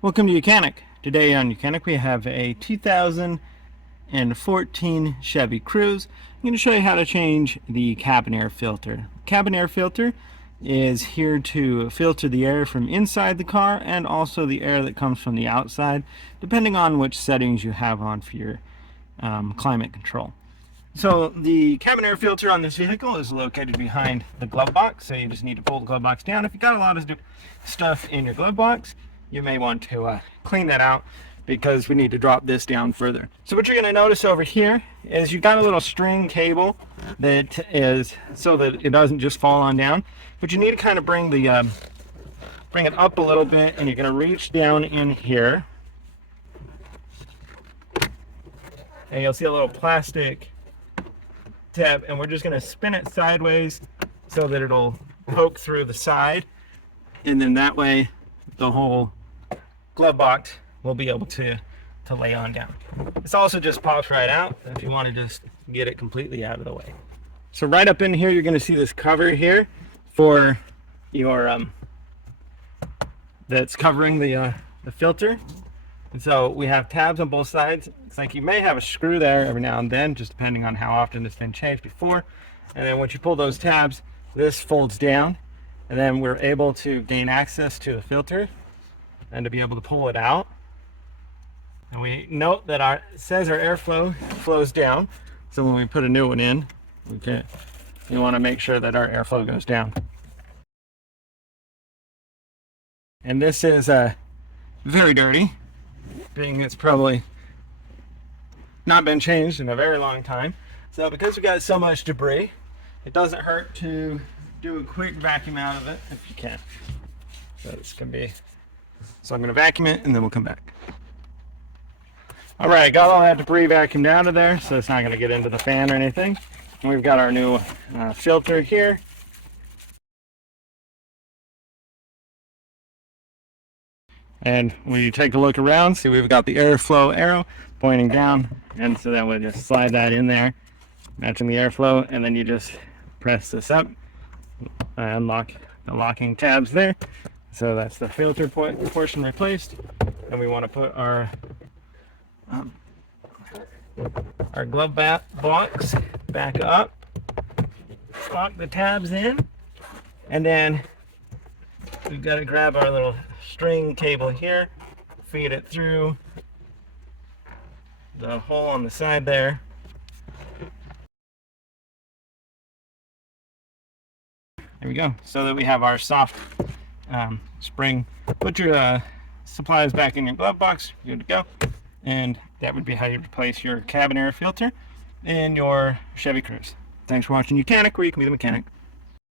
Welcome to YOUCANIC. Today on YOUCANIC we have a 2014 Chevy Cruze. I'm going to show you how to change the cabin air filter. Cabin air filter is here to filter the air from inside the car and also the air that comes from the outside, depending on which settings you have on for your climate control. So the cabin air filter on this vehicle is located behind the glove box, so you just need to pull the glove box down. If you've got a lot of stuff in your glove box, you may want to clean that out because we need to drop this down further. So what you're going to notice over here is you've got a little string cable that is so that it doesn't just fall on down, but you need to kind of bring it up a little bit, and you're going to reach down in here and you'll see a little plastic tab, and we're just going to spin it sideways so that it'll poke through the side, and then that way the whole glove box will be able to lay on down. This also just pops right out if you want to just get it completely out of the way. So right up in here you're going to see this cover here for your that's covering the filter. And so we have tabs on both sides. It's like you may have a screw there every now and then, just depending on how often it's been changed before. And then once you pull those tabs, this folds down, and then we're able to gain access to the filter and to be able to pull it out. And we note that it says our airflow flows down, so when we put a new one in, you want to make sure that our airflow goes down. And this is very dirty, being it's probably not been changed in a very long time. So because we got so much debris, it doesn't hurt to do a quick vacuum out of it if you can. So this can be. So I'm going to vacuum it and then we'll come back. All right, got all that debris vacuumed out of there, so it's not going to get into the fan or anything. And we've got our new filter here. And when you take a look around, see we've got the airflow arrow pointing down, and so then we'll just slide that in there, matching the airflow, and then you just press this up, unlock the locking tabs there. So that's the filter portion replaced, and we want to put our glove box back up, lock the tabs in, and then we've got to grab our little string cable here, feed it through the hole on the side there. There we go, so that we have our soft spring. Put your supplies back in your glove box, good to go. And that would be how you replace your cabin air filter in your Chevy Cruze. Thanks for watching YOUCANIC, where you can be the mechanic.